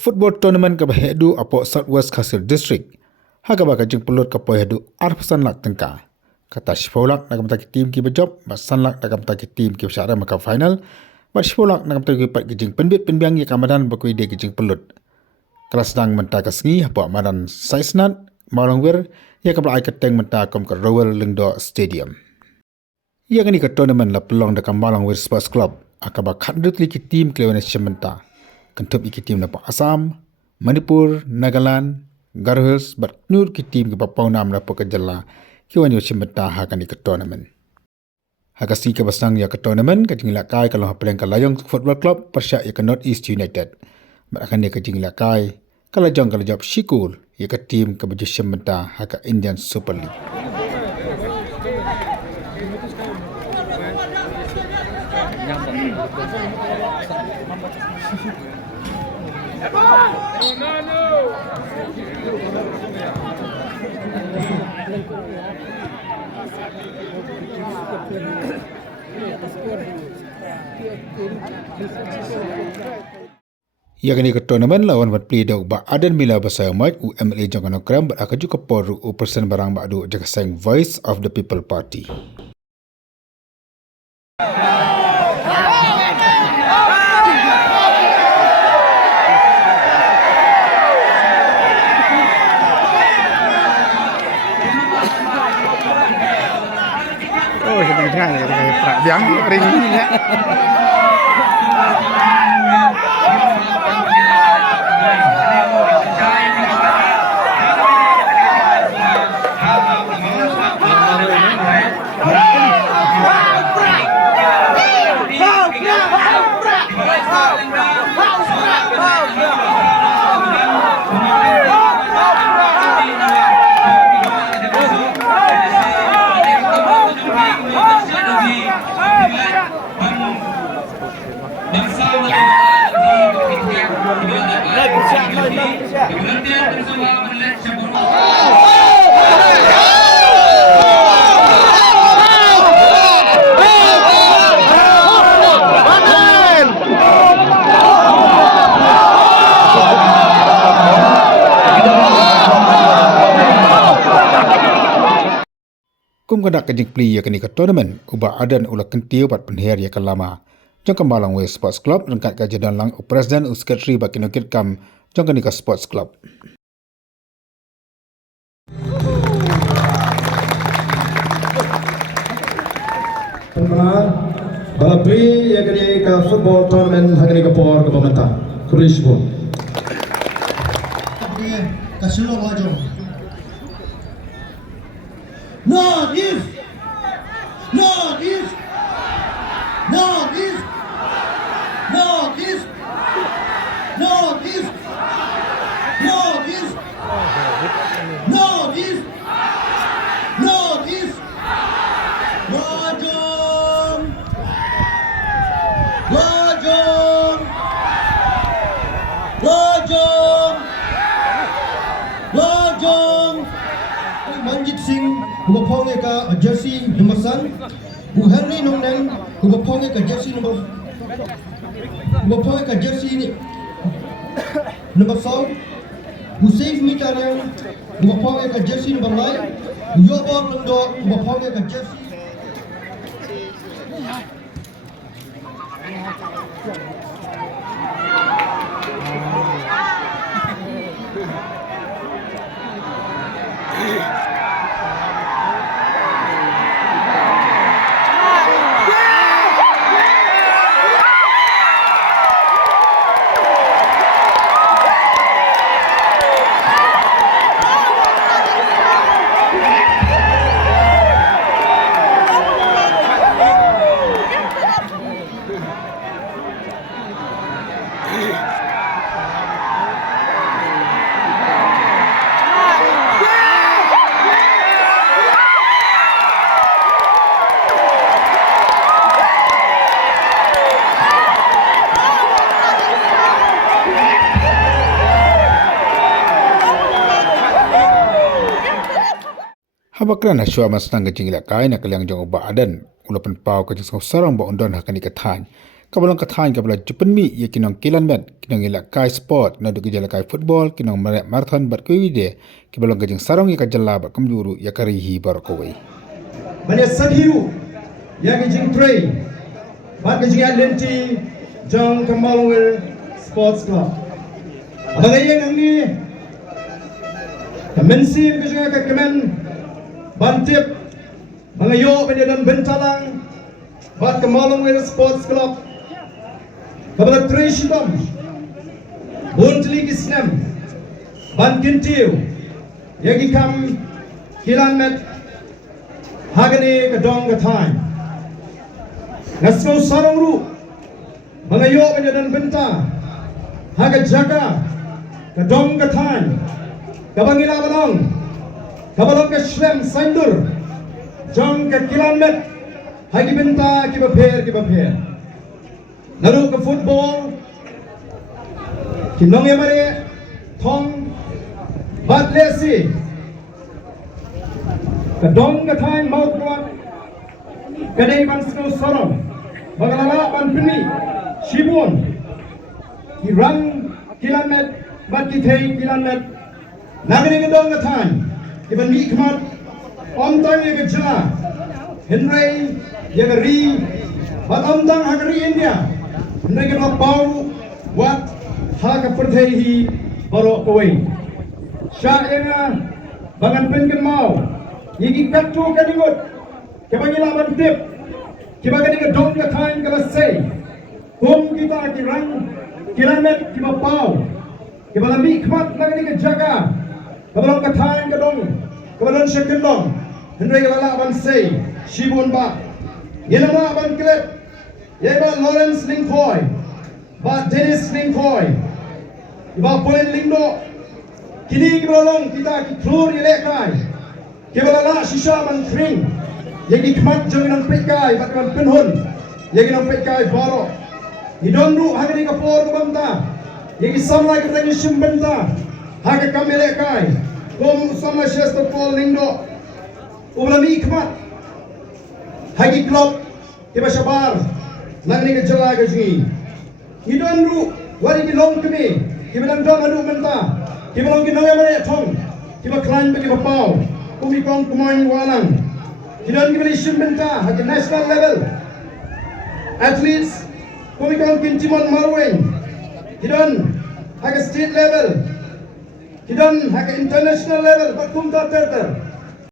football tournament ka bahedu apo Southwest Kasir District. Haga ba kajing pelot ka pohedu arpasan lak tengka. Kata Shipolak nak mata tim ki bejob, basan lak nak mata tim ki syara maka final. Ba Shipolak nak mata ki pat kajing penbit penbiang ya kamadan bakui de kajing pelot. Kelas dang menta kasngi apo amadan Saisnat Malangwer ya ka ai keteng menta kom ka Royal Lingdo Stadium. Ia kini ke tournament la pelong dekat Malangwer Sports Club. Akaba khandut li ki tim klewana menta. Kentup iki tim napa Assam, Manipur, Nagaland, Garo Hills, bat nur ki tim ki papau nam napa ke jala kiwan yo chimeta ha kan ke tournament. Ha ka si ke basang ya ke tournament ka jingla kai kalau peleng ka Layong Football Club persya ya ke North East United. Bat akan dia ke jingla kai kalau jong kalau job Shikul ya ke tim ke baju chimeta ha ka Indian Super League. Ia kini ke tournament lawan bat play dog ba Adan Mila Basaya Mat UMLA jangan okram bat akaju ke poru persen barang ba adu jaga sang Voice of the People Party. Oh, sedang jangan kayak prak biang ring ini ya. Kum kadak kajing pli ya kini ke tournament uba adan ulah kentiu bat penher ya kelama. Jong ke Malangwer Sports Club rengkat ka jadan lang presiden sekretari bakinokit kam jong kini ke Sports Club. Balapli ya kini ke football tournament hakini ke por ke pemerintah. Kurishbun. Kasulong wajong. North East, North East, North East, North East, North East, North East, North East, North East, Wajong, Wajong, Wajong, Wajong, Manjit Singh. Bupong ka jersey number 1, Bu Henry Nongneng, bupong ka jersey number, bupong ka jersey ni number 4, Bu Saif Mitarang, bupong ka jersey number 9, Bu Yobong Lengdo, bupong ka jersey. Habakran aswa masnang kajing ila kai nak liang jong uba adan ulapan pau kajing sarang ba undon hakani kathan kabalang kathain kabala jupenmi ye kinong kilan met kinong ila kai sport na du gejala kai football kinong marathon bat kuide kibalang gajing sarong ye kajalla bat kamjuru ya karihi barkowai Mane Sabhiru, yang jing train, bat jing lenti, jang Kamalwell Sports Club. Abang yang ni, kemensi kerja ke kemen, bantip, mengayo penjadan bentalang, bat Kamalwell Sports Club. Kabel Trishidam, Buntli Kisnem, ban kintiu, yang ikam kilan met. Hagani kadong kathain Nasno sarongru Mengayo penjadan benta Haga jaga Kadong kathain Kabangila balong Kabalong ke shlem saindur Jong ke kilanmet Hagi benta kibaper Lalu ke football Kinong yamare Thong Bat lesi Kadong kathain maut kuat kadai ban snow sorong bagalala ban pini shibun kirang kilamet bat kithei kilamet nagri kadong kathain iban mi khmat omtang ye gajla henry yagari bat omtang hagari india henry ke pau wat ha ka perdhei hi baro koi sha enga bangan pen ke mau Yigi katu kanigut, kebangila bantip, kebagani kedong kathain kalasay, kum kita kirang kilamet kibapau, kebalami khmat nagani kejaga, kebalang kathain kedong, kebalang syakendong, hendrai kelala bansay, shibun ba, yenama ban kilet, yeba Lawrence Lingfoy, ba Dennis Lingfoy, ba Polen Lingdo, kini kebalong kita kiklur yelekai. Kebalala shisha man kring yang dikmat jong nang pekai batman penhun yang nang pekai baro idonru hagani kapor kubanta yang samlai katanya shimbenta haga kamele kai kom samlai shesto pol lindo ublami kmat hagi klop tiba shabar nangni ke jala gaji idonru wari bilong kemi kibalang dong adu menta kibalang kinaya mane thong kiba klan bagi bapau Kumi kong kumain walang Kidan kibali shimbenta Hagi national level Athletes Kumi kong kintimon marweng Kidan Hagi state level Kidan hagi international level Bakumta terter